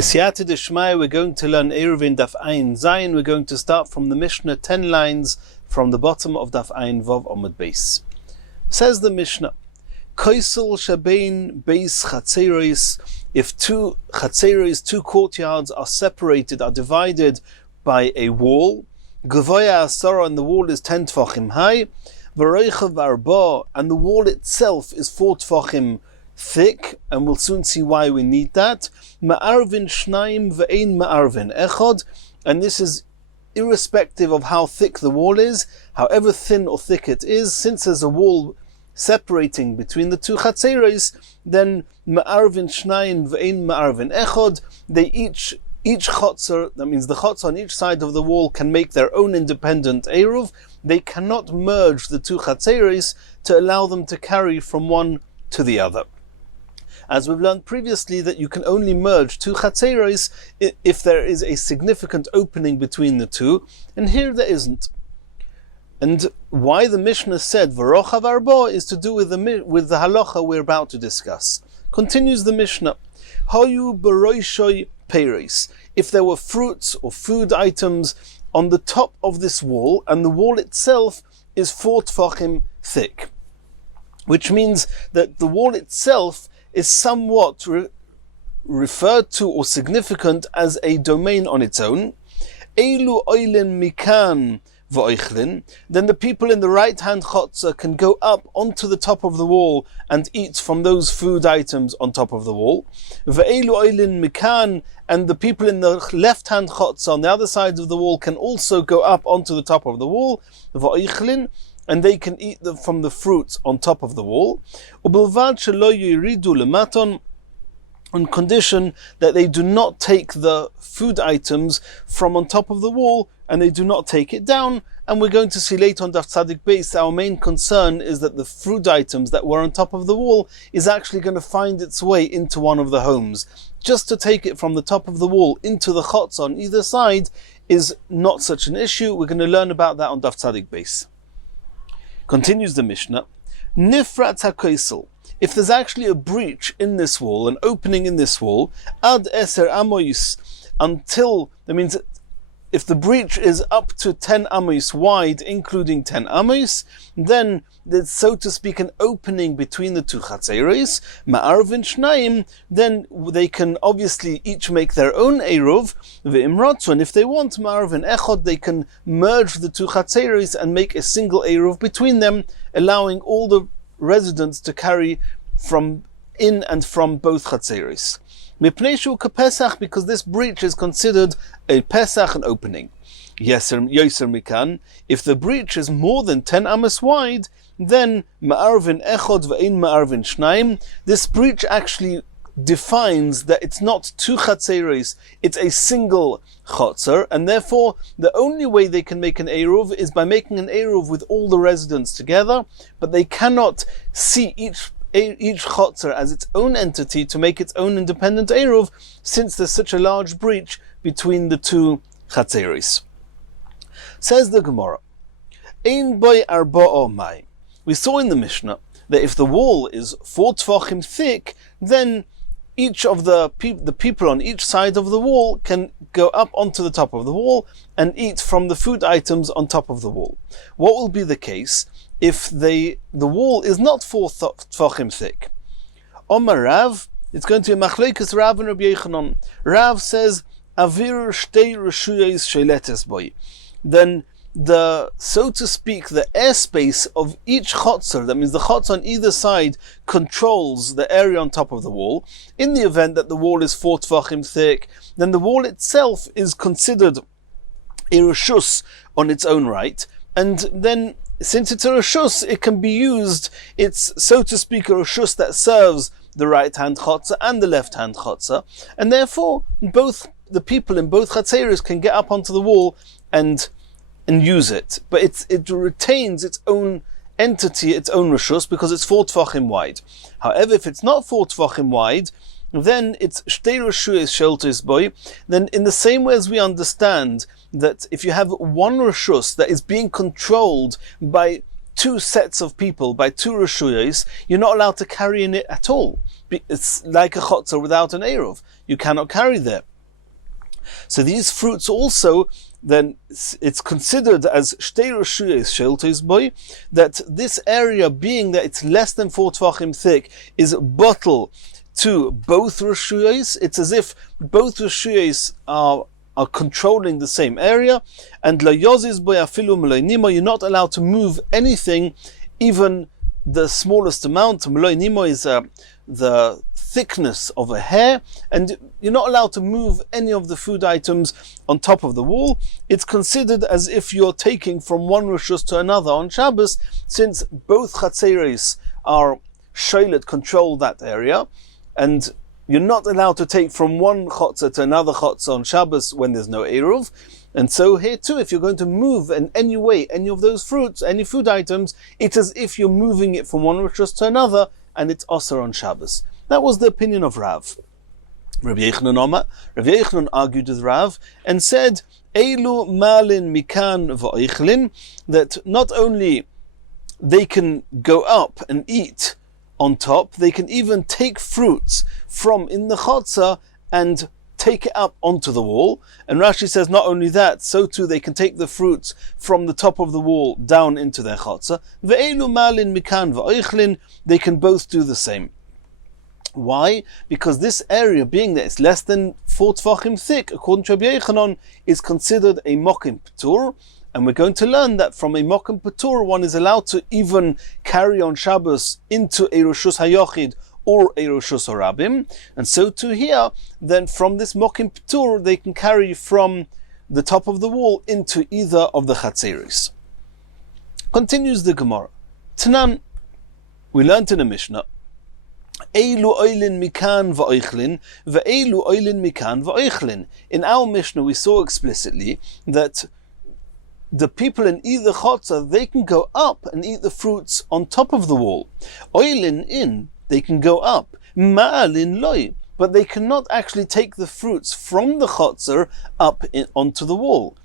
B'siyata d'shmaya, we're going to learn Eirovin Daf Ayin Zayin. We're going to start from the Mishnah, 10 lines from the bottom of Daf Ayin Vav Omid Beis. Says the Mishnah, Koisel shabein beis chatzeros, if two chatzeros, two courtyards are separated, are divided by a wall, Gavoya asara, and the wall is 10 tfachim high, V'roichav arba, and the wall itself is 4 tfachim thick, and we'll soon see why we need that. Ma'arvin shnaim ve'ein ma'arvin echad, and this is irrespective of how thick the wall is, however thin or thick it is, since there's a wall separating between the two chatzeros, then ma'arvin shnaim ve'ein ma'arvin echad, they each chotzer, that means the chotzer on each side of the wall, can make their own independent eruv. They cannot merge the two chatzeros to allow them to carry from one to the other. As we've learned previously, that you can only merge two chatzeros if there is a significant opening between the two, and here there isn't. And why the Mishnah said V'rochav arba is to do with the halacha we're about to discuss. Continues the Mishnah, Hayu b'roishoy peiros, if there were fruits or food items on the top of this wall, and the wall itself is 4 tfachim thick, which means that the wall itself is somewhat referred to or significant as a domain on its own. Eilu oilin mikan v'oichlin, then the people in the right-hand chotzer can go up onto the top of the wall and eat from those food items on top of the wall. Ve'eilu oilin mikan, and the people in the left-hand chotzer on the other side of the wall can also go up onto the top of the wall. V'oichlin, and they can eat from the fruits on top of the wall. On condition that they do not take the food items from on top of the wall, and they do not take it down. And we're going to see later on Daf Tzadik Beis, our main concern is that the food items that were on top of the wall is actually going to find its way into one of the homes. Just to take it from the top of the wall into the chotz on either side is not such an issue. We're going to learn about that on Daf Tzadik Beis. Continues the Mishnah, Nifrat HaKoisel, if there's actually a breach in this wall, an opening in this wall, Ad Eser Amois, until, that means if the breach is up to 10 Amois wide, including 10 Amois, then there's, so to speak, an opening between the two chatzeros, Ma'arvin Shnaim, then they can obviously each make their own eruv, Ve'imratzu, and if they want Ma'arvin Echad, they can merge the two chatzeros and make a single eruv between them, allowing all the residents to carry from in and from both chatzeros. Mipnei shu kepesach, because this breach is considered a pesach, an opening. Yoser mikan, if the breach is more than 10 amos wide, then ma'arvin echod ve'ein ma'arvin shnaim. This breach actually defines that it's not two chatzeros, it's a single chotzer, and therefore the only way they can make an eruv is by making an eruv with all the residents together, but they cannot see each chotzer as its own entity to make its own independent eruv, since there's such a large breach between the two chatzeros. Says the Gemara, Ein boy arba'o mai. We saw in the Mishnah that if the wall is 4 tfachim thick, then each of the people on each side of the wall can go up onto the top of the wall and eat from the food items on top of the wall. What will be the case if the wall is not 4 tfachim thick? Omar Rav, it's going to be Machlokes Rav and Rabbi Yochanan. Rav says, Avir shtei reshuyos sheletes boy. Then so to speak, the airspace of each chotzer, that means the chotzer on either side, controls the area on top of the wall. In the event that the wall is 4 tfachim thick, then the wall itself is considered a reshus on its own right, and then since it's a reshus, it can be used, it's so to speak a reshus that serves the right hand chotzer and the left hand chotzer, and therefore both the people in both chatzeros can get up onto the wall and use it, but it retains its own entity, its own reshus, because it's 4 tfachim wide. However, if it's not 4 tfachim wide, then it's shtei reshuyos sheltes boy. Then in the same way as we understand that if you have one reshus that is being controlled by 2 sets of people, by 2 reshuyos, you're not allowed to carry in it at all. It's like a chotzer without an eruv. You cannot carry there. So these fruits also, then it's considered as shtei reshuyos sheltos boy, that this area, being that it's less than 4 tvachim thick, is bottle to both reshuyos. It's as if both reshuyos are controlling the same area, and lo yozis boy afilu meloi nimo, you're not allowed to move anything, even the smallest amount. Meloi nimo is the thickness of a hair, and you're not allowed to move any of the food items on top of the wall. It's considered as if you're taking from one rishus to another on Shabbos, since both chatzeres are shaylet, control that area, and you're not allowed to take from one chotzer to another chotzer on Shabbos when there's no eruv. And so here too, if you're going to move in any way any of those fruits, any food items, it's as if you're moving it from one rishus to another, and it's osir on Shabbos. That was the opinion of Rav. Rabbi Yochanan argued with Rav and said, Eilu malin mikan va'eichlin, that not only they can go up and eat on top, they can even take fruits from in the chotzer and take it up onto the wall. And Rashi says not only that, so too they can take the fruits from the top of the wall down into their chotzer. Ve'elu malin mikan va'eichlin, they can both do the same. Why? Because this area, being that it's less than 4 tvachim thick, according to Rabbi Yochanan, is considered a mokim p'tur, and we're going to learn that from a mokim p'tur, one is allowed to even carry on Shabbos into a reshus hayochid or a reshus harabim, and so too here, then from this mokim p'tur, they can carry from the top of the wall into either of the chatzeris. Continues the Gemara. Tanan, we learned in the Mishnah, Eilu oilin mikan va'oichlin, ve'eilu oilin mikan va'oichlin. In our Mishnah, we saw explicitly that the people in either chotzer, they can go up and eat the fruits on top of the wall. Oilin in, they can go up. Ma'alin loy, but they cannot actually take the fruits from the chotzer up onto the wall.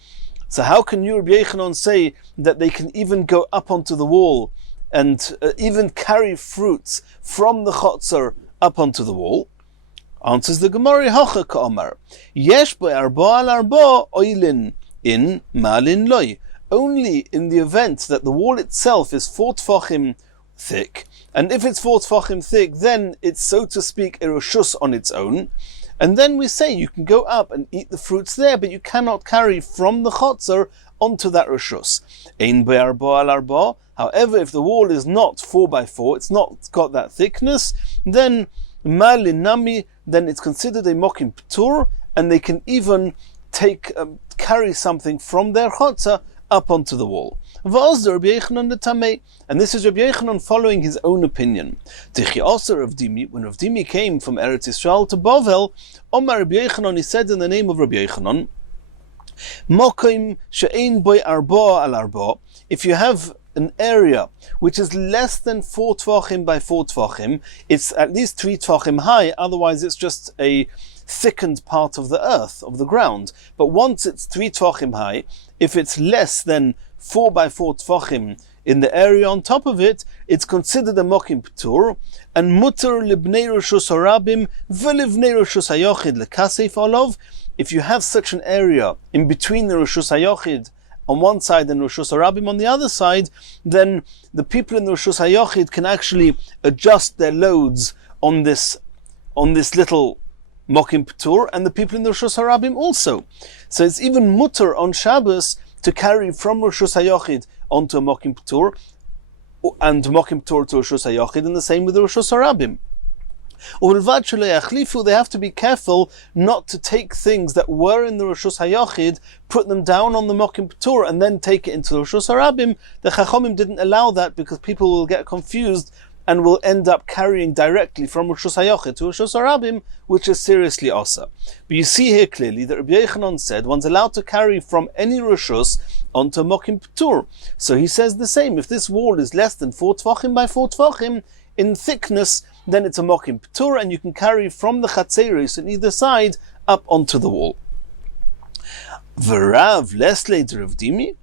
So how can you, Rabbi Yochanan, say that they can even go up onto the wall and even carry fruits from the chotzer up onto the wall? Answers the Gemara, Hacha ka'amar, Yesh be'arba al arba oilin in malin loy. Only in the event that the wall itself is 4 tfachim thick, and if it's 4 tfachim thick, then it's, so to speak, a reshus on its own, and then we say you can go up and eat the fruits there, but you cannot carry from the chotzer onto that reshus. Ein be'arba al arba. However, if the wall is not 4 by 4, it's not got that thickness, then malin nami, then it's considered a mokim p'tur, and they can even carry something from their chotzer up onto the wall. V'ozder Rabbi Yochanan the Tamei, and this is Rabbi Yochanan following his own opinion. Tichi also Rav Dimi, when Rav Dimi came from Eretz Yisrael to Bavel, Omar Rabbi Yochanan, he said in the name of Rabbi Yochanan, Mokim she'ein boy arba al arba, if you have an area which is less than 4 tvachim by 4 tvachim, it's at least 3 tvachim high, otherwise it's just a thickened part of the earth, of the ground. But once it's 3 tvachim high, if it's less than 4 by 4 tvachim in the area on top of it, it's considered a mokim p'tur, and mutter libnei reshus harabim v'libnei reshus hayochid lekasef olav. If you have such an area in between the reshus hayochid on one side and reshus harabim on the other side, then the people in the reshus hayochid can actually adjust their loads on this little mokim p'tur, and the people in the reshus harabim also. So it's even mutter on Shabbos to carry from reshus hayochid onto a mokim p'tur, and mokim p'tur to reshus hayochid, and the same with the reshus harabim. They have to be careful not to take things that were in the reshus hayochid, put them down on the mokim p'tur, and then take it into the reshus harabim. The chachomim didn't allow that because people will get confused and will end up carrying directly from reshus hayochid to reshus harabim, which is seriously osa. But you see here clearly that Rabbi Yochanan said one's allowed to carry from any reshus onto mokim p'tur. So he says the same. If this wall is less than 4 tvachim by 4 tvachim in thickness, then it's a mokim p'tur, and you can carry from the chatzeris on either side up onto the wall. V'rav less later of Dimi,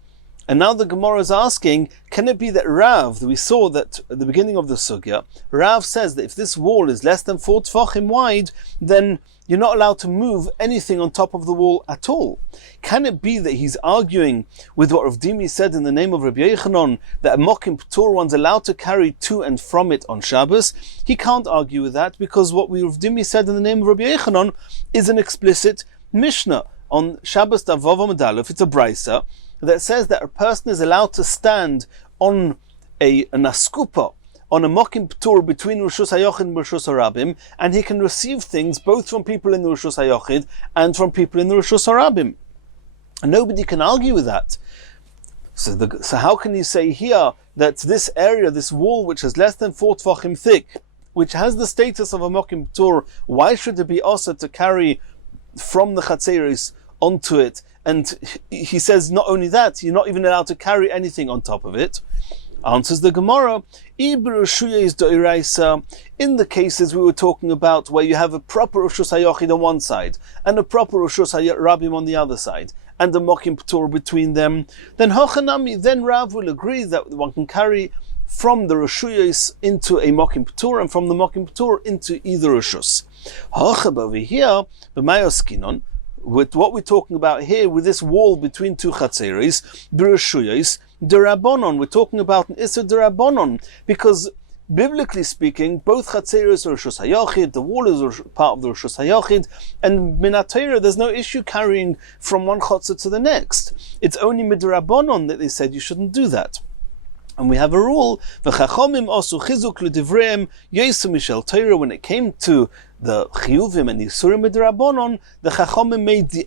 And now the Gemara is asking, can it be that Rav, we saw that at the beginning of the sugya, Rav says that if this wall is less than 4 tefachim wide, then you're not allowed to move anything on top of the wall at all. Can it be that he's arguing with what Rav Dimi said in the name of Rabbi Yochanan, that a mokim p'tur one's allowed to carry to and from it on Shabbos? He can't argue with that, because what Rav Dimi said in the name of Rabbi Yochanan is an explicit Mishnah. On Shabbos Davav Amud Aleph, it's a brisa that says that a person is allowed to stand on an askupa, on a mokim p'tur between Rishus HaYochid and Rishus HaRabim, and he can receive things both from people in the Rishus HaYochid and from people in the Rishus HaRabim. And nobody can argue with that. So how can you say here that this area, this wall which is less than 4 tefachim thick, which has the status of a mokim p'tur, why should it be also to carry from the chatzeris onto it? And he says not only that, you're not even allowed to carry anything on top of it. Answers the Gemara, in the cases we were talking about where you have a proper Rishus HaYochid on one side and a proper Rishus HaRabim on the other side, and a mokim p'tur between them, then Rav will agree that one can carry from the Rishuyos into a mokim p'tur and from the mokim p'tur into either Rishus. Over here, with what we're talking about here, with this wall between two chatzeris, Rishuyos, Derabonon, we're talking about an Issa Derabonon, because biblically speaking, both chatzeris are Rishus HaYochid, the wall is part of the Rishus HaYochid, and Minatayra, there's no issue carrying from one chatzah to the next. It's only Midrabonon that they said you shouldn't do that. And we have a rule, v'chachomim osu chizuk l'divreim yesu mishel Torah. When it came to the chiyuvim and the isurim midrabanon, the chachomim made they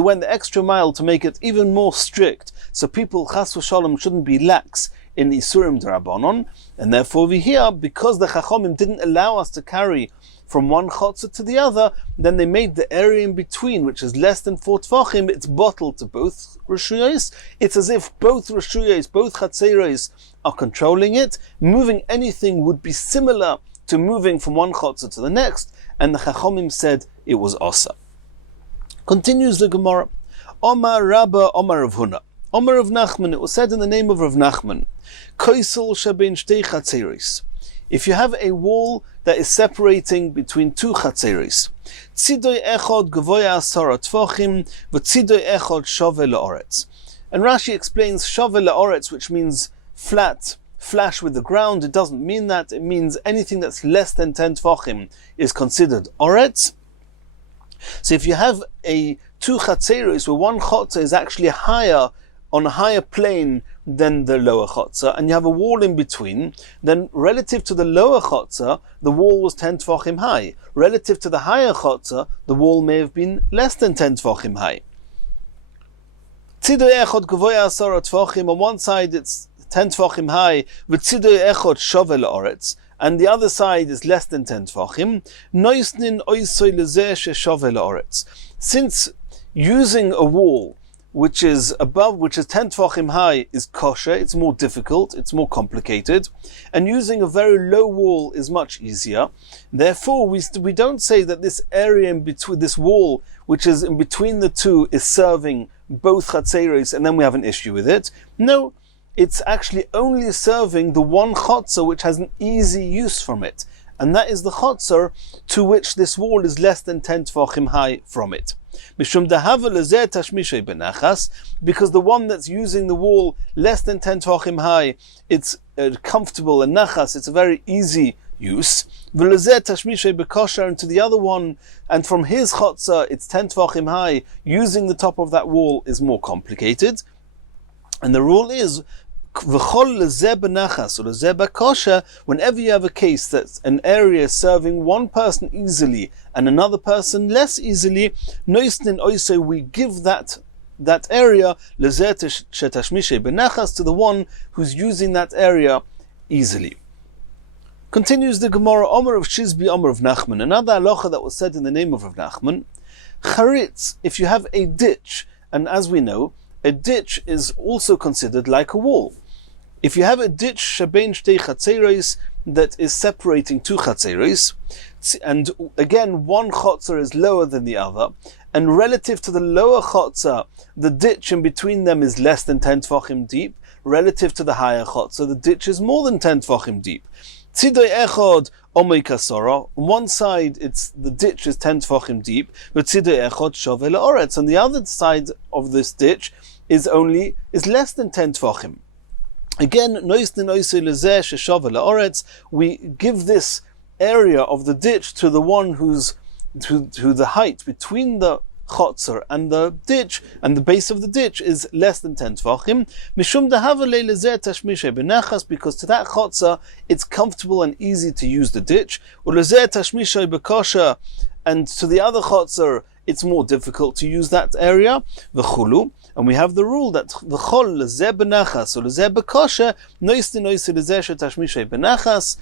went the extra mile to make it even more strict. So people, chas v'shalom, shouldn't be lax in the isurim drabanon. And therefore over here, because the chachomim didn't allow us to carry from one chotzah to the other, then they made the area in between, which is less than 4 tefachim, it's bottled to both Rishuyos. It's as if both Rishuyos, both Chatzeros are controlling it. Moving anything would be similar to moving from one chotzah to the next, and the Chachomim said it was Osa. Continues the Gemara, Omar Rabba Omar Rav Huna, Omar of Nachman, it was said in the name of Rav Nachman, Koisel Shabein Shtei Chatzeros. If you have a wall that is separating between two chatzeris, tzidoi echod gavoya asara tefachim, v'tzidoi echod shoveh la'oretz. And Rashi explains shoveh la'oretz, which means flat, flash with the ground. It doesn't mean that. It means anything that's less than 10 tefachim is considered oretz. So if you have two chatzeris where one chatzah is actually higher, on a higher plane than the lower chotzah, and you have a wall in between, then relative to the lower chotzah, the wall was 10 tefachim high. Relative to the higher chotzah, the wall may have been less than 10 tefachim high. Tzidoi echod gavoya asara tefachim, on one side it's 10 tefachim high, v'tzidoi echod shoveh la'oretz, and the other side is less than 10 tefachim. Noisnin oisoi lezeh sheshoveh la'oretz. Since using a wall which is 10 tefachim high is kosher, it's more difficult, it's more complicated, and using a very low wall is much easier. Therefore, we don't say that this area in between, this wall which is in between the two, is serving both chatzeros, and then we have an issue with it. No, it's actually only serving the one chatzah which has an easy use from it, and that is the chatzah to which this wall is less than 10 tefachim high from it. Because the one that's using the wall less than 10 tefachim high, it's comfortable and nachas, it's a very easy use. And to the other one, and from his chatzah, it's 10 tefachim high, using the top of that wall is more complicated. And the rule is, whenever you have a case that's an area serving one person easily and another person less easily, we give that area to the one who's using that area easily. Continues the Gemara, Omer of Shizbi, Omer of Nachman, another halacha that was said in the name of Rav Nachman, charitz, if you have a ditch, and as we know, a ditch is also considered like a wall. If you have a ditch shabein shtei chatzeros that is separating two chatzeros, and again one chatzar is lower than the other, and relative to the lower chotzer, the ditch in between them is less than 10 tefachim deep. Relative to the higher chotzer, the ditch is more than 10 tefachim deep. Tzidoi echod omei kasora. On one side, the ditch is 10 tefachim deep, but tzidoi echod shoveh le'oretz. On the other side of this ditch is less than 10 tefachim. Again, we give this area of the ditch to the one who the height between the chotzer and the ditch and the base of the ditch is less than 10 tefachim. Because to that chotzer it's comfortable and easy to use the ditch. And to the other chotzer it's more difficult to use that area. And we have the rule that v'chol lezeh benachas or lezeh bekosha noisli lezeh shetashmishay benachas.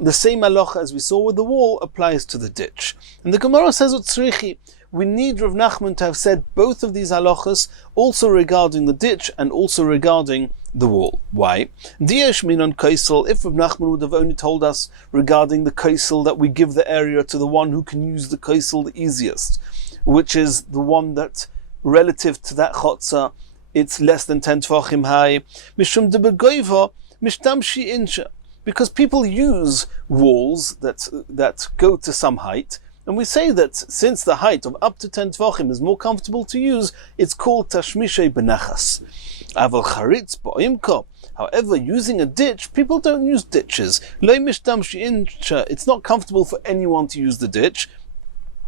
The same halacha as we saw with the wall applies to the ditch. And the Gemara says utzrichi. We need Rav Nachman to have said both of these halachas, also regarding the ditch and also regarding the wall. Why? If Rav Nachman would have only told us regarding the kaisel that we give the area to the one who can use the kaisel the easiest, which is the one that relative to that chotzer, it's less than 10 tefachim high. Because people use walls that go to some height, and we say that since the height of up to 10 tefachim is more comfortable to use, it's called tashmishay benachas. Aval charitz bo'imko. However, using a ditch, people don't use ditches. It's not comfortable for anyone to use the ditch.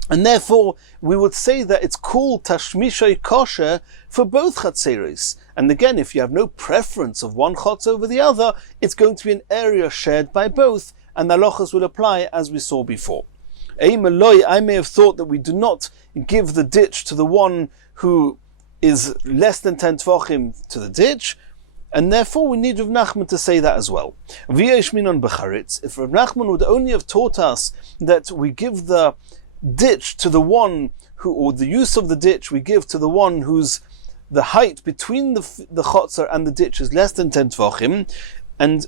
And therefore, we would say that it's called tashmishay kosher for both chatzeris. And again, if you have no preference of one chotz over the other, it's going to be an area shared by both, and the halachas will apply as we saw before. I may have thought that we do not give the ditch to the one who is less than 10 tefachim to the ditch, and therefore we need Rav Nachman to say that as well. If Rav Nachman would only have taught us that we give the ditch to the one who, or the use of the ditch we give to the one whose the height between the chotzer and the ditch is less than 10 tefachim, and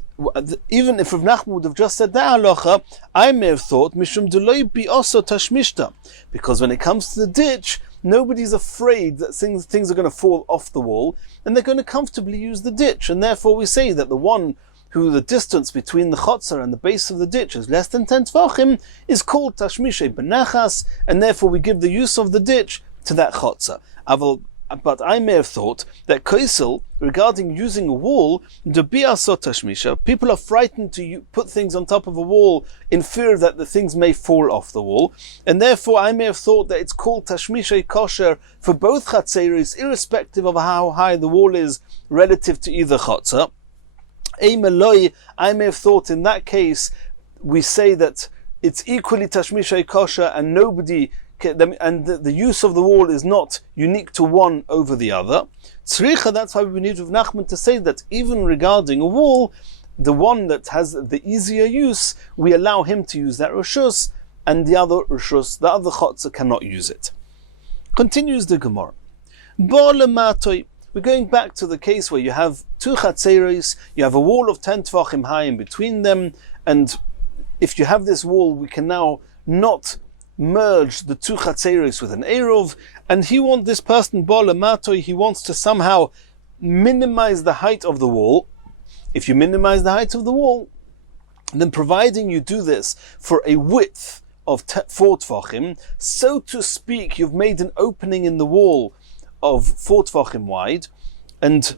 even if Rav Nachman would have just said that halacha, I may have thought mishum deloi bi also tashmishta, because when it comes to the ditch, nobody's afraid that things are going to fall off the wall, and they're going to comfortably use the ditch, and therefore we say that the one who the distance between the chotzer and the base of the ditch is less than 10 tefachim is called tashmishay benachas, and therefore we give the use of the ditch to that chotzer. But I may have thought that kaisel, regarding using a wall, people are frightened to put things on top of a wall in fear that the things may fall off the wall, and therefore I may have thought that it's called tashmishay kosher for both chatzeris, irrespective of how high the wall is relative to either chotzer. I may have thought in that case we say that it's equally tashmishay kosher and the use of the wall is not unique to one over the other. That's why we need Rav Nachman to say that even regarding a wall, the one that has the easier use, we allow him to use that reshus, and the other reshus, the other chotzer cannot use it. Continues the Gemara. We're going back to the case where you have two chatzeros, you have a wall of 10 tefachim high in between them, and if you have this wall, we can now not merge the two chatzeros with an eruv, and this person, Bala Matoi, he wants to somehow minimize the height of the wall. If you minimize the height of the wall, then providing you do this for a width of 4 tefachim, so to speak, you've made an opening in the wall of 4 tefachim wide, and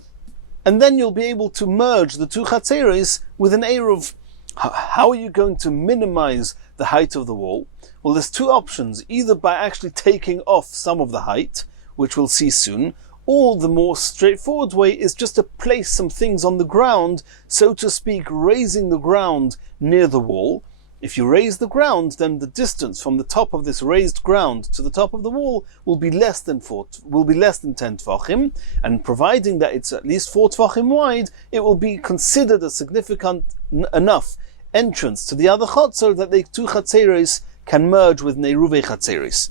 then you'll be able to merge the two chatzeros with an eruv. How are you going to minimize the height of the wall? Well, there's two options, either by actually taking off some of the height, which we'll see soon, or the more straightforward way is just to place some things on the ground, so to speak, raising the ground near the wall. If you raise the ground, then the distance from the top of this raised ground to the top of the wall will be less than 10 tefachim, and providing that it's at least 4 tefachim wide, it will be considered a significant enough entrance to the other chotzer that the two chatzeros can merge with neiruvei chatzeros.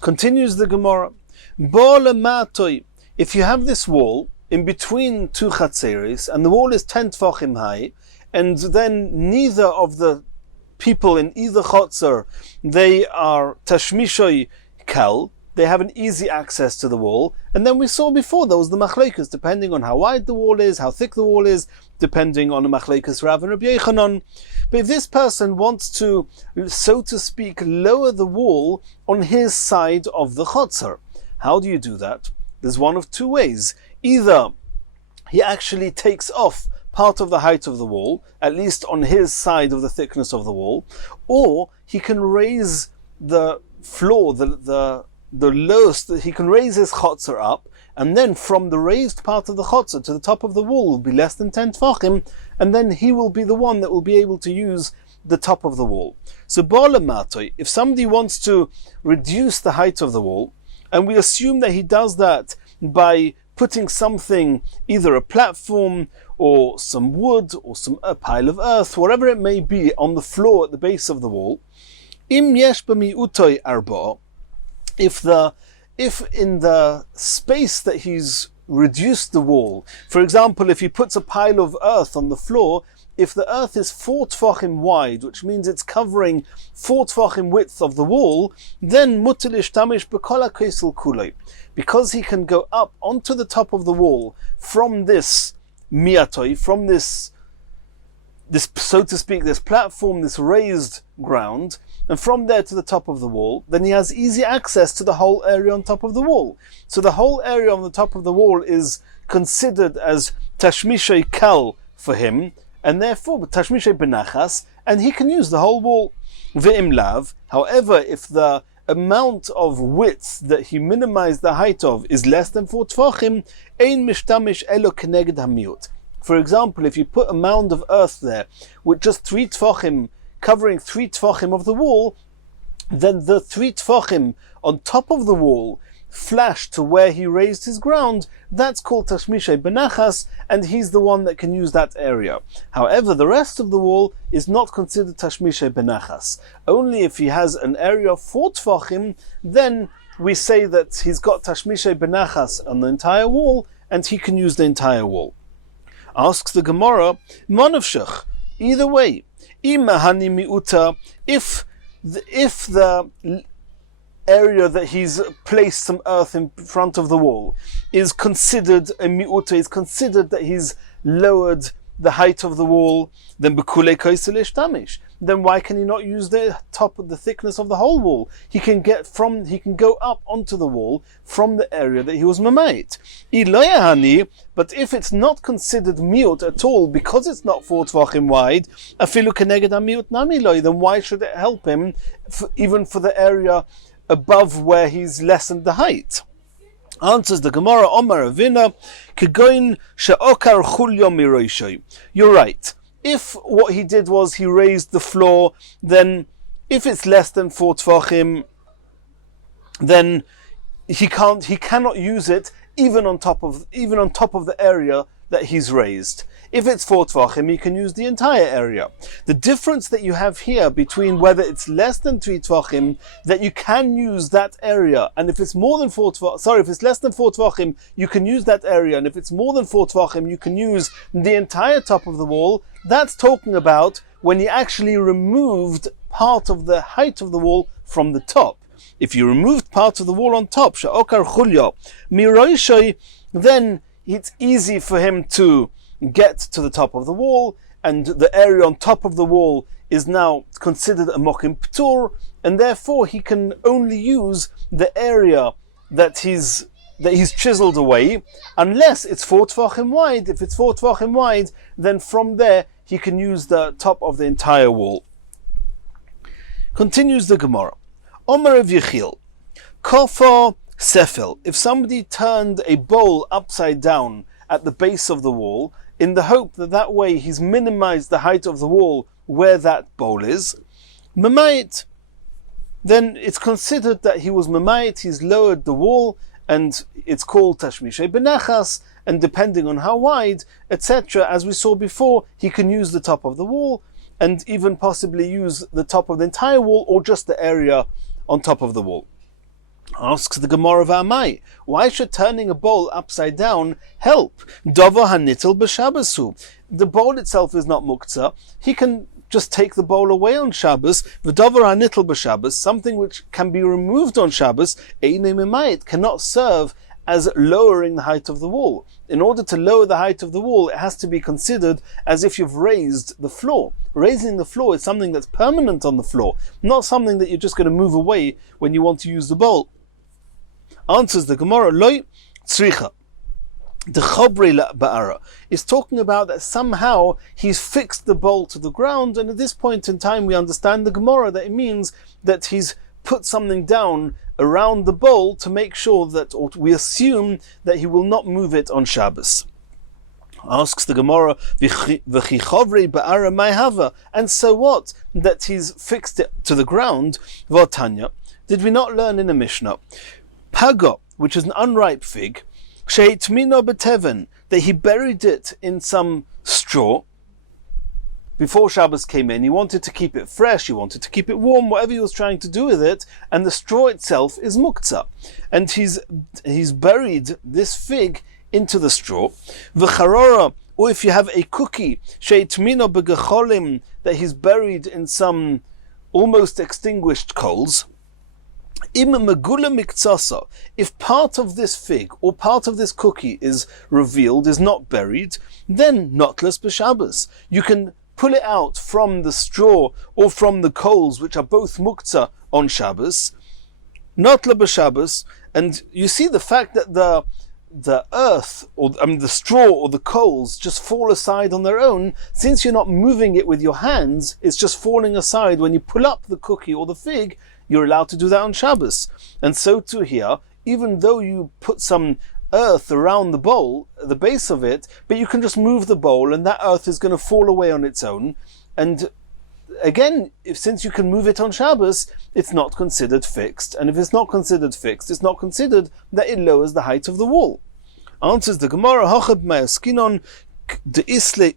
Continues the Gemara. If you have this wall in between two chatzeros, and the wall is 10 tefachim high, and then neither of the people in either chotzer, they are tashmishoy kal, they have an easy access to the wall. And then we saw before there was the machlekas, depending on how wide the wall is, how thick the wall is, depending on the machlekas Rav and Rabbi Yochanan. But if this person wants to, so to speak, lower the wall on his side of the chotzer, how do you do that? There's one of two ways. Either he actually takes off part of the height of the wall, at least on his side of the thickness of the wall, or he can raise the floor, the lowest, he can raise his chotzer up, and then from the raised part of the chotzer to the top of the wall will be less than 10 tfachim, and then he will be the one that will be able to use the top of the wall. So ba'alamatoi, if somebody wants to reduce the height of the wall, and we assume that he does that by putting something, either a platform or some wood or a pile of earth, whatever it may be, on the floor at the base of the wall, im yesh b'mi'utoi arba, if in the space that he's reduced the wall, for example, if he puts a pile of earth on the floor, if the earth is 4 tfachim wide, which means it's covering 4 tfachim width of the wall, then mutal ishtamish b'kol ha'kesel kulei, because he can go up onto the top of the wall from this miatoi, from this, so to speak, this platform, this raised ground, and from there to the top of the wall, then he has easy access to the whole area on top of the wall. So the whole area on the top of the wall is considered as tashmishay kal for him, and therefore tashmishay benachas, and he can use the whole wall. Ve'im lav, however, if the amount of width that he minimized the height of is less than 4 tfachim, ein mishtamish elo keneged hamiut. For example, if you put a mound of earth there with just 3 tfachim, covering 3 tfachim of the wall, then the 3 tfachim on top of the wall flash to where he raised his ground, that's called tashmishay benachas, and he's the one that can use that area. However, the rest of the wall is not considered tashmishay benachas. Only if he has an area of 4 tfachim, then we say that he's got tashmishay benachas on the entire wall, and he can use the entire wall. Asks the Gemara, manavshach, either way, imahani miuta, if the area that he's placed some earth in front of the wall is considered a miuta, is considered that he's lowered the height of the wall, then bekule kaisel ishtamish. Then why can he not use the top of the thickness of the whole wall? He can go up onto the wall from the area that he was mamait. Ilayahani, but if it's not considered miut at all because it's not 4 tvachim wide, afilu keneged miut namiloi, then why should it help him even for the area above where he's lessened the height? Answers the Gemara, Omar Avina, Kegoin she'okar chulyo miroishay. You're right. If what he did was he raised the floor, then if it's less than 4 tvachim, then he cannot use it even on top of the area that he's raised. If it's 4 tvachim, he can use the entire area. The difference that you have here between whether it's less than 3 tvachim, that you can use that area, and if it's more than 4 tvachim, if it's less than 4 tvachim, you can use that area, and if it's more than 4 tvachim, you can use the entire top of the wall. That's talking about when you actually removed part of the height of the wall from the top. If you removed part of the wall on top, she'okar chulya miroishay, then it's easy for him to get to the top of the wall, and the area on top of the wall is now considered a mokim ptur, and therefore he can only use the area that he's chiseled away, unless it's 4 tvachim wide. If it's 4 tvachim wide, then from there he can use the top of the entire wall. Continues the Gemara. Omer of Yechiel, Kofa Sefel. If somebody turned a bowl upside down at the base of the wall, in the hope that that way he's minimized the height of the wall where that bowl is, Mammite, then it's considered that he was Mammite, he's lowered the wall, and it's called Tashmishay Benachas, and depending on how wide, etc., as we saw before, he can use the top of the wall, and even possibly use the top of the entire wall, or just the area on top of the wall. Asks the Gemara of Amai, why should turning a bowl upside down help? Dovo hanitel b'shabasu. The bowl itself is not muktzah. He can just take the bowl away on Shabbos. V'davar hanitl b'Shabbos, something which can be removed on Shabbos, einay mimayit, cannot serve as lowering the height of the wall. In order to lower the height of the wall, it has to be considered as if you've raised the floor. Raising the floor is something that's permanent on the floor, not something that you're just going to move away when you want to use the bowl. Answers the Gemara, Loi tzricha. The chobri ba'ara is talking about that somehow he's fixed the bowl to the ground, and at this point in time we understand the Gemara that it means that he's put something down around the bowl to make sure that, or we assume that he will not move it on Shabbos. Asks the Gemara, V'chi chovri ba'ara mai hava, and so what? That he's fixed it to the ground. V'atanya, did we not learn in the Mishnah? Pago, which is an unripe fig, sheitmino beteven, that he buried it in some straw. Before Shabbos came in, he wanted to keep it fresh, he wanted to keep it warm, whatever he was trying to do with it, and the straw itself is muktzah. And he's buried this fig into the straw. V'charora, or if you have a cookie, sheitmino begecholim, that he's buried in some almost extinguished coals. If part of this fig or part of this cookie is revealed, is not buried, then notles b'Shabbos. You can pull it out from the straw or from the coals, which are both muktzah on Shabbos, notla b'Shabbos. And you see the fact that the earth, the straw or the coals just fall aside on their own. Since you're not moving it with your hands, it's just falling aside. When you pull up the cookie or the fig, you're allowed to do that on Shabbos. And so too here, even though you put some earth around the bowl, the base of it, but you can just move the bowl and that earth is going to fall away on its own. And again, since you can move it on Shabbos, it's not considered fixed. And if it's not considered fixed, it's not considered that it lowers the height of the wall. Answers the Gemara, Hochab Me'askinon de isle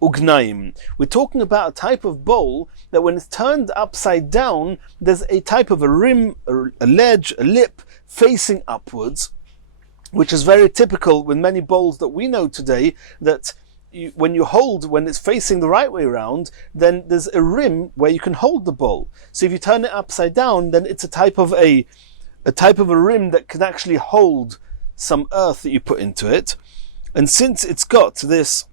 ugnaim. We're talking about a type of bowl that when it's turned upside down, there's a type of a rim, a ledge, a lip facing upwards, which is very typical with many bowls that we know today, that when it's facing the right way around, then there's a rim where you can hold the bowl. So if you turn it upside down, then it's a type of a rim that can actually hold some earth that you put into it. And since it's got this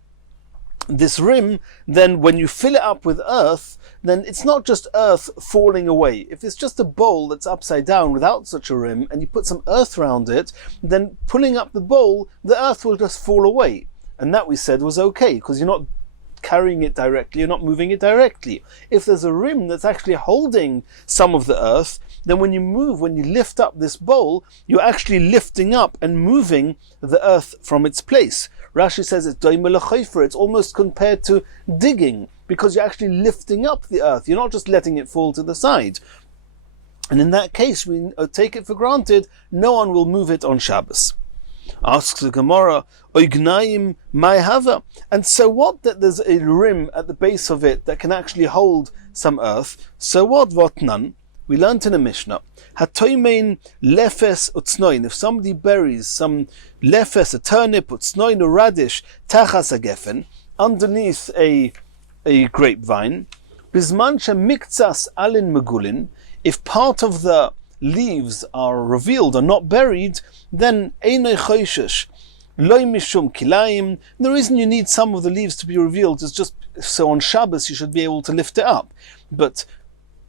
rim, then when you fill it up with earth, then it's not just earth falling away. If it's just a bowl that's upside down without such a rim, and you put some earth around it, then pulling up the bowl, the earth will just fall away. And that we said was okay, because you're not carrying it directly, you're not moving it directly. If there's a rim that's actually holding some of the earth, then when you lift up this bowl, you're actually lifting up and moving the earth from its place. Rashi says it's doimel l'chayfer, it's almost compared to digging, because you're actually lifting up the earth, you're not just letting it fall to the side. And in that case, we take it for granted, no one will move it on Shabbos. Asks the Gemara, Oignaim mai hava. And so what that there's a rim at the base of it that can actually hold some earth? So what votnan? We learned in a Mishnah, Hatoimein lefes utznoin. If somebody buries some lefes, a turnip, utznoin, a radish, tachas a gefen, underneath a grapevine, bisman shemiktsas alin megulin, if part of the leaves are revealed, are not buried, then einay choishesh, loy mishum kilayim. The reason you need some of the leaves to be revealed is just so on Shabbos you should be able to lift it up. But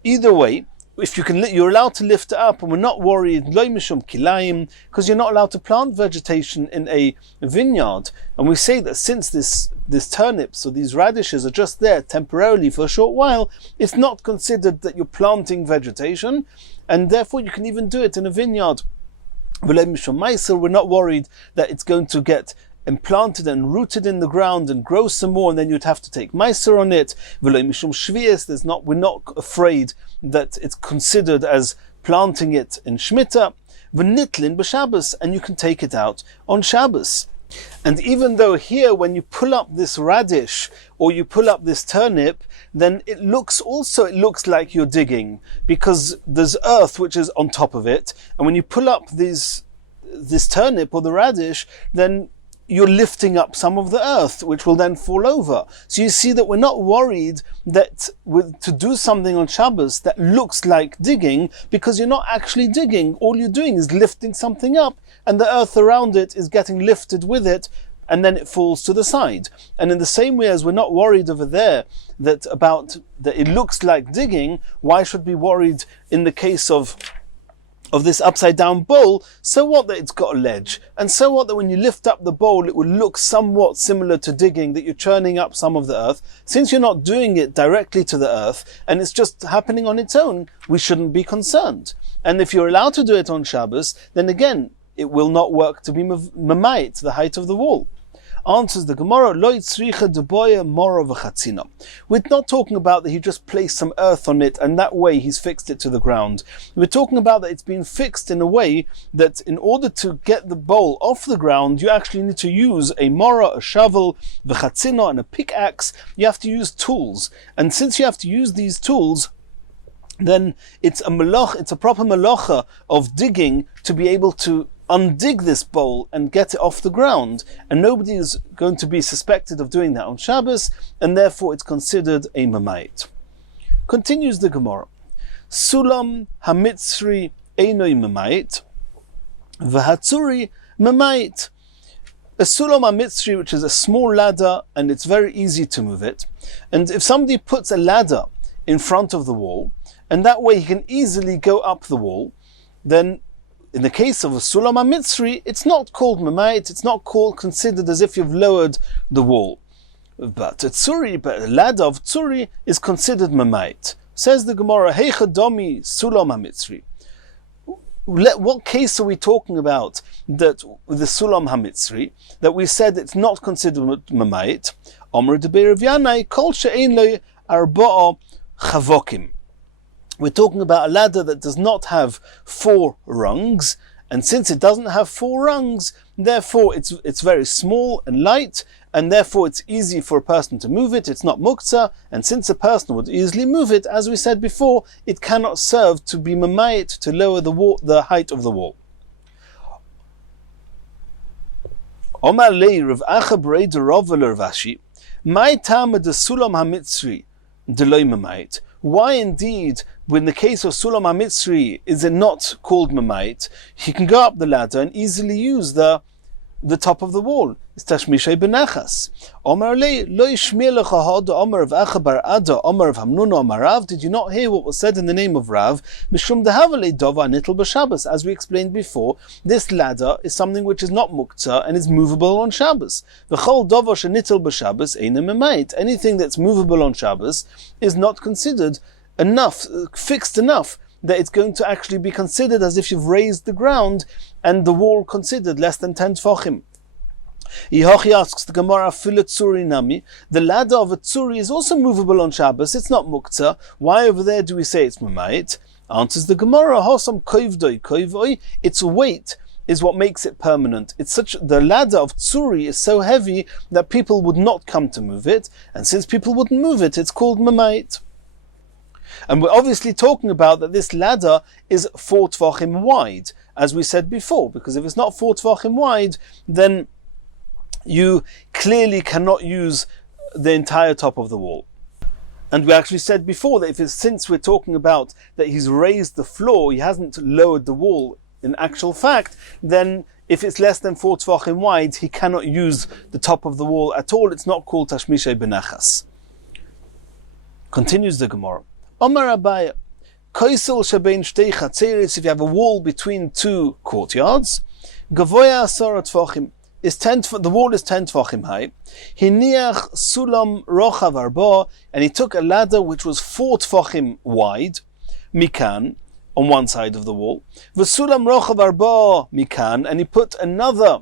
either way, if you can, you're allowed to lift it up, and we're not worried, loy mishum kilayim, because you're not allowed to plant vegetation in a vineyard. And we say that since this turnips or these radishes are just there temporarily for a short while, it's not considered that you're planting vegetation, and therefore you can even do it in a vineyard. We're not worried that it's going to get implanted and rooted in the ground and grow some more, and then you'd have to take meiser on it. We're not afraid that it's considered as planting it in Shemitah. V'nitlin b'Shabbos, and you can take it out on Shabbos. And even though here, when you pull up this radish or you pull up this turnip, then it looks like you're digging, because there's earth which is on top of it. And when you pull up this turnip or the radish, then you're lifting up some of the earth, which will then fall over. So you see that we're not worried that to do something on Shabbos that looks like digging, because you're not actually digging. All you're doing is lifting something up, and the earth around it is getting lifted with it, and then it falls to the side. And in the same way as we're not worried over there that it looks like digging, why should we be worried in the case of this upside down bowl? So what that it's got a ledge, and so what that when you lift up the bowl it will look somewhat similar to digging, that you're churning up some of the earth. Since you're not doing it directly to the earth and it's just happening on its own, we shouldn't be concerned. And if you're allowed to do it on Shabbos, then again it will not work to be Mammite, the height of the wall. Answers the Gemara, Lo yitzricha deboya moro v'chatzina. We're not talking about that he just placed some earth on it and that way he's fixed it to the ground. We're talking about that it's been fixed in a way that in order to get the bowl off the ground, you actually need to use a mora, a shovel, v'chatzina, and a pickaxe. You have to use tools. And since you have to use these tools, then it's a proper malacha of digging to be able to undig this bowl and get it off the ground, and nobody is going to be suspected of doing that on Shabbos, and therefore it's considered a Mammite. Continues the Gemara. Sulam hamitzri einoi Mammite, v'hatzuri Mammite. A sulam hamitzri, which is a small ladder, and it's very easy to move it. And if somebody puts a ladder in front of the wall, and that way he can easily go up the wall, then in the case of a sulam hamitzri, it's not called Mammite, it's not considered as if you've lowered the wall. But a ladder of tzuri is considered Mammite. Says the Gemara, Heicha domi sulam hamitzri. What case are we talking about that with the sulam hamitzri, that we said it's not considered Mammite? Omer de Rav Yanai, kol she'ein lo arba'a chavokim. We're talking about a ladder that does not have 4 rungs, and since it doesn't have 4 rungs, therefore it's very small and light, and therefore it's easy for a person to move it. It's not muktzah, and since a person would easily move it, as we said before, it cannot serve to be mamayit, to lower the height of the wall. Omar lei Rav Acha b'rei Rav Rav Ashi, my tama de sulam hamitzri deloi mamayit. Why indeed, when the case of sulam hamitzri, is it not called Mammite? He can go up the ladder and easily use the top of the wall. It's tashmishay benachas. Omar le lo yishmir lecha hod Omar of Acha bar Ada Omar of Hamnuna Omar Rav. Did you not hear what was said in the name of Rav? Mishum dehavale dova nitl b'Shabbos. As we explained before, this ladder is something which is not muktzah and is movable on Shabbos. V'chol dova shenitl b'Shabbos eina Mammite. Anything that's movable on Shabbos is not considered fixed enough, that it's going to actually be considered as if you've raised the ground and the wall considered less than 10 tfachim. Yehochi asks the Gemara, Filet Tzuri Nami, the ladder of a Tzuri is also movable on Shabbos, it's not muktzah. Why over there do we say it's Mammite? Answers the Gemara, Hosam koivdoi, its weight is what makes it permanent. The ladder of Tzuri is so heavy that people would not come to move it, and since people wouldn't move it, it's called Mammite. And we're obviously talking about that this ladder is 4 tvachim wide, as we said before, because if it's not 4 tvachim wide, then you clearly cannot use the entire top of the wall. And we actually said before that since we're talking about that he's raised the floor, he hasn't lowered the wall in actual fact, then if it's less than 4 tvachim wide, he cannot use the top of the wall at all. It's not called tashmishay benachas. Continues the Gemara. Omar Abaya, Koisel shebein shtei chatzeres, if you have a wall between 2 courtyards, Gavoya asara tvachim, the wall is 10 tvachim high. Hiniach sulam rochav arba, and he took a ladder which was 4 tvachim wide, mikan, on one side of the wall. V'sulam rochav arba mikan, and he put another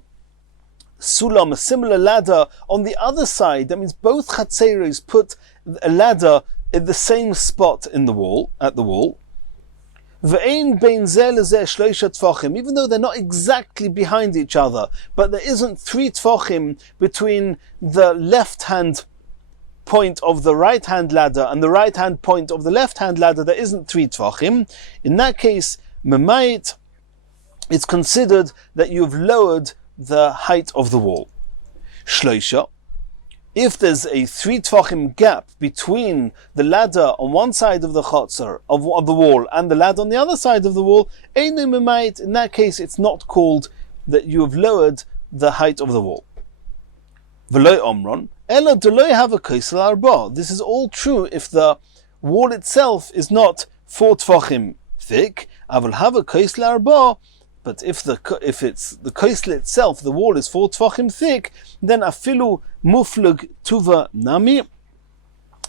sulam, a similar ladder, on the other side. That means both chatzeres put a ladder at the same spot at the wall. Even though they're not exactly behind each other, but there isn't 3 tfachim between the left-hand point of the right-hand ladder and the right-hand point of the left-hand ladder, there isn't 3 tfachim. In that case, Mammite, it's considered that you've lowered the height of the wall. Shloisha. If there's a 3 tvachim gap between the ladder on one side of the chotzer, of the wall, and the ladder on the other side of the wall, einu Mammite, in that case it's not called that you have lowered the height of the wall. V'lo omron, ela deloy have a kaisel arba. This is all true if the wall itself is not 4 tvachim thick, aval have a kaisel arba. But if it's the kaisel itself, the wall is 4 tvachim thick, then afilu muflug tuva nami.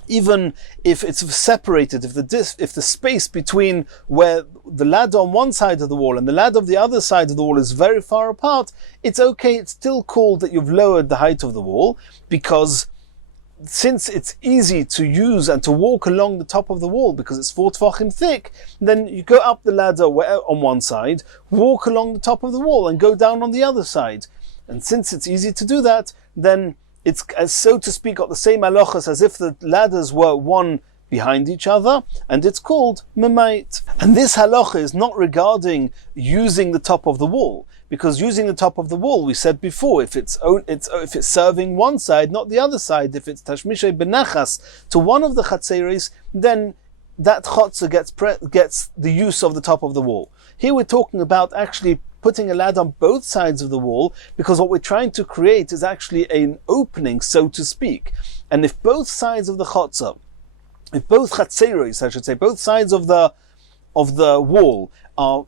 Even if it's separated, if the space between where the ladder on one side of the wall and the ladder of the other side of the wall is very far apart, it's okay. It's still called that you've lowered the height of the wall, because since it's easy to use and to walk along the top of the wall because it's 4 tvachim thick, then you go up the ladder on one side, walk along the top of the wall and go down on the other side. And since it's easy to do that, then it's, as so to speak, got the same halachas as if the ladders were one behind each other, and it's called Mammite. And this halacha is not regarding using the top of the wall, because using the top of the wall, we said before, if it's serving one side, not the other side, if it's tashmishay benachas to one of the chatzeris, then that chotzer gets the use of the top of the wall. Here we're talking about actually putting a ladder on both sides of the wall, because what we're trying to create is actually an opening, so to speak. And if both sides of the chotzer, if both chatzeros, I should say, both sides of the wall are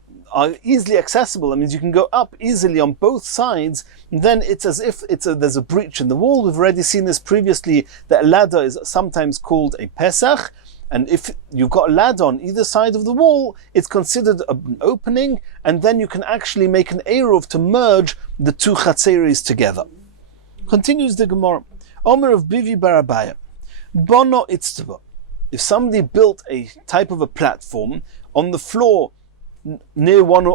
easily accessible, that means you can go up easily on both sides, then it's as if there's a breach in the wall. We've already seen this previously, that a ladder is sometimes called a pesach, and if you've got a ladder on either side of the wall, it's considered an opening, and then you can actually make an eruv to merge the 2 chatzeris together. Continues the Gemara. Omer of Bivi Barabaya. Bono itztava. If somebody built a type of a platform on the floor near one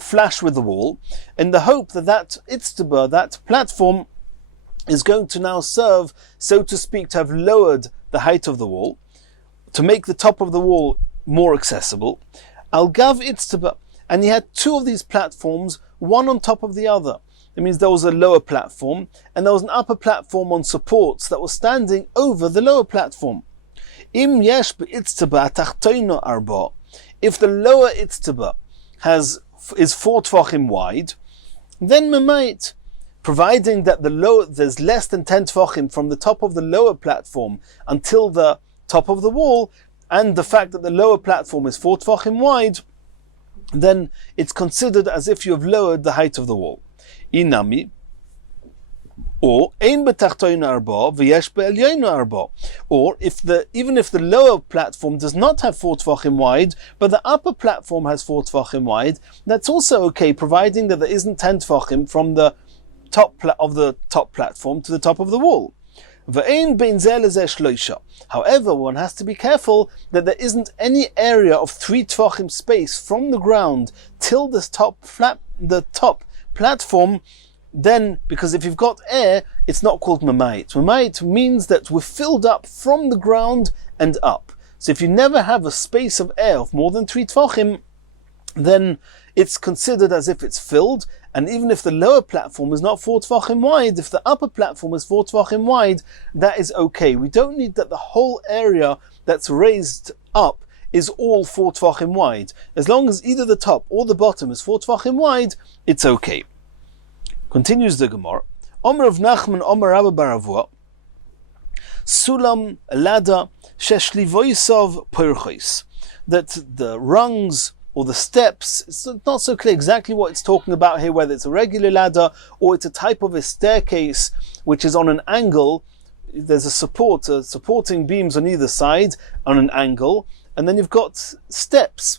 flash with the wall, in the hope that itztaba, that platform, is going to now serve, so to speak, to have lowered the height of the wall, to make the top of the wall more accessible. Al gav itztaba, and he had 2 of these platforms, one on top of the other. It means there was a lower platform, and there was an upper platform on supports that was standing over the lower platform. Im yesh be'itztaba tachtoino arba. If the lower itztaba is 4 tvachim wide, then Mammite, providing that there's less than 10 tvachim from the top of the lower platform until the top of the wall, and the fact that the lower platform is 4 tvachim wide, then it's considered as if you have lowered the height of the wall. Inami, or ein betachtoin arba v'yesh be'elyoin arba, or even if the lower platform does not have 4 tvachim wide, but the upper platform has 4 tvachim wide, that's also okay, providing that there isn't 10 tvachim from the top of the top platform to the top of the wall. V'ein bein zeh lezeh shloisha. However, one has to be careful that there isn't any area of 3 tvachim space from the ground till the top platform. Then, because if you've got air, it's not called Mammite. Mammite means that we're filled up from the ground and up. So if you never have a space of air of more than 3 tvachim, then it's considered as if it's filled. And even if the lower platform is not 4 tvachim wide, if the upper platform is 4 tvachim wide, that is okay. We don't need that the whole area that's raised up is all 4 tvachim wide. As long as either the top or the bottom is 4 tvachim wide, it's okay. Continues the Gemara. Armor of Nachman, Omer Rabba Baravua. Sulam, a ladder, sheshlivoisov pirchos. That the rungs or the steps, it's not so clear exactly what it's talking about here, whether it's a regular ladder or it's a type of a staircase which is on an angle. There's a supporting beams on either side on an angle, and then you've got steps,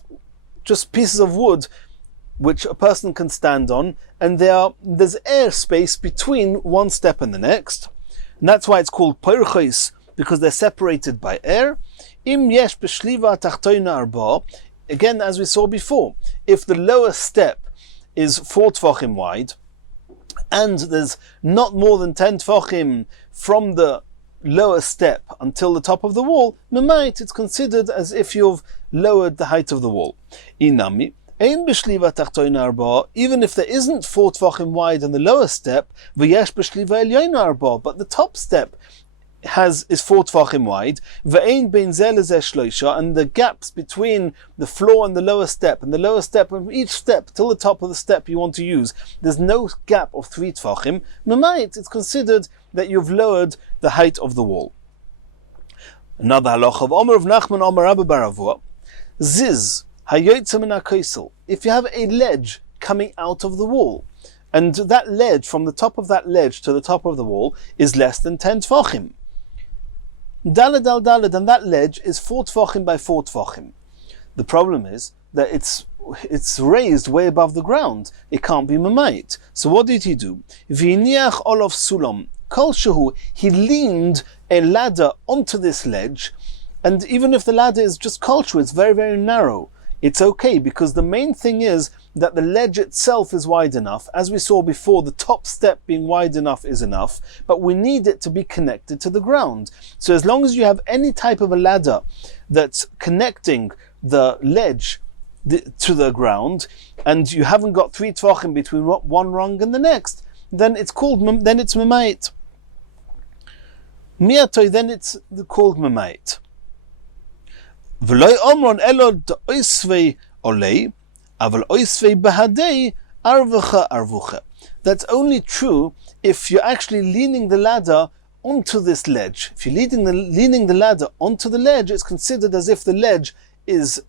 just pieces of wood which a person can stand on, and there's air space between one step and the next, and that's why it's called pirchos, because they're separated by air. Im yesh b'shliva tachtoina arba. Again, as we saw before, if the lower step is 4 tvachim wide, and there's not more than 10 tvachim from the lower step until the top of the wall, Mammite, it's considered as if you've lowered the height of the wall. Inami, Ein b'shliva tachtoina arba, even if there isn't 4 tvachim wide on the lower step, v'yesh b'shliva elyoina arba, but the top step is 4 tvachim wide, ve'ein bein zeh lezeh shloisha, and the gaps between the floor and the lower step of each step till the top of the step you want to use, there's no gap of 3 tvachim, Mammite, it's considered that you've lowered the height of the wall. Another halacha of Armor of Nachman, Amar Rabbi Baravua, Ziz, hayotze min hakoisel. If you have a ledge coming out of the wall, and that ledge, from the top of that ledge to the top of the wall, is less than 10 tvachim. Daled al daled, and that ledge is 4 tvachim by 4 tvachim. The problem is that it's raised way above the ground. It can't be Mammite. So what did he do? V'iniach olav sulam. Kol shehu, he leaned a ladder onto this ledge, and even if the ladder is just kosher, it's very, very narrow, it's okay, because the main thing is that the ledge itself is wide enough. As we saw before, the top step being wide enough is enough, but we need it to be connected to the ground. So as long as you have any type of a ladder that's connecting the ledge to the ground, and you haven't got 3 tvachim between one rung and the next, then it's Mammite. Miatoi, then it's called Mammite. V'loi omron elo d'oisvei olei, aval oisvei behadei arvucha arvucha. That's only true if you're actually leaning the ladder onto this ledge. If you're leaning the ladder onto the ledge, it's considered as if the ledge is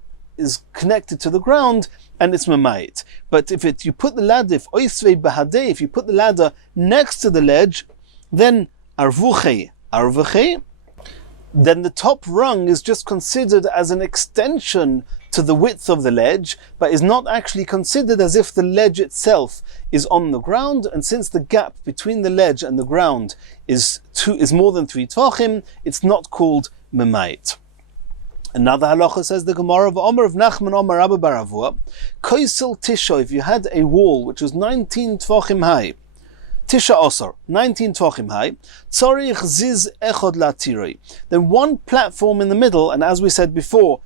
connected to the ground, and it's Mammite. But if you put the ladder, if you put the ladder next to the ledge, then arvuche, then the top rung is just considered as an extension to the width of the ledge, but is not actually considered as if the ledge itself is on the ground. And since the gap between the ledge and the ground is more than 3 tvachim, it's not called Mammite. Another halacha says the Gemara of Armor of Nachman, Amar Rabbi Baravua, Koisel Tisha, if you had a wall which was 19 tvachim high, Tisha Osar, 19 tvachim high, Tzarich Ziz Echod Latiroi, then one platform in the middle, and as we said before,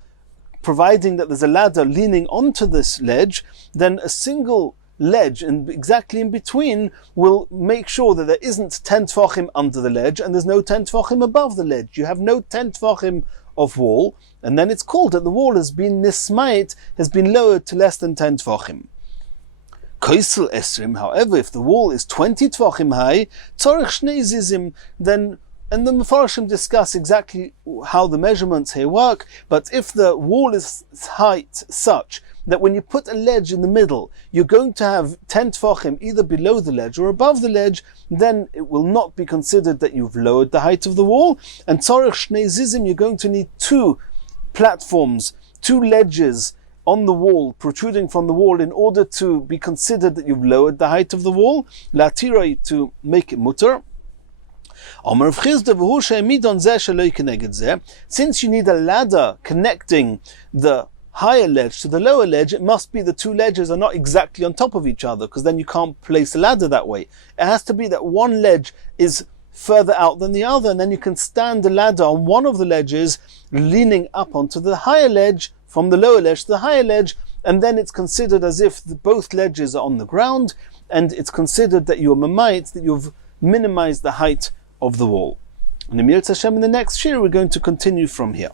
providing that there's a ladder leaning onto this ledge, then a single ledge and exactly in between will make sure that there isn't 10 tvachim under the ledge and there's no 10 tvachim above the ledge. You have no 10 tvachim of wall, and then it's called that the wall has been nismait, has been lowered to less than 10 tvachim. Koisel esrim, however, if the wall is 20 tvachim high, tzorich shnei zizim, then, and the Mefarshim discuss exactly how the measurements here work, but if the wall is height such that when you put a ledge in the middle, you're going to have 10 tvachim either below the ledge or above the ledge, then it will not be considered that you've lowered the height of the wall. And tzorich shnei zizim, you're going to need 2 platforms, 2 ledges on the wall, protruding from the wall, in order to be considered that you've lowered the height of the wall, latiroi, to make it mutter. Since you need a ladder connecting the higher ledge to the lower ledge, it must be the 2 ledges are not exactly on top of each other, because then you can't place a ladder that way. It has to be that one ledge is further out than the other, and then you can stand the ladder on one of the ledges leaning up onto the higher ledge, from the lower ledge to the higher ledge, and then it's considered as if both ledges are on the ground, and it's considered that you're Mammite, that you've minimized the height of the wall. And in the next shir we're going to continue from here.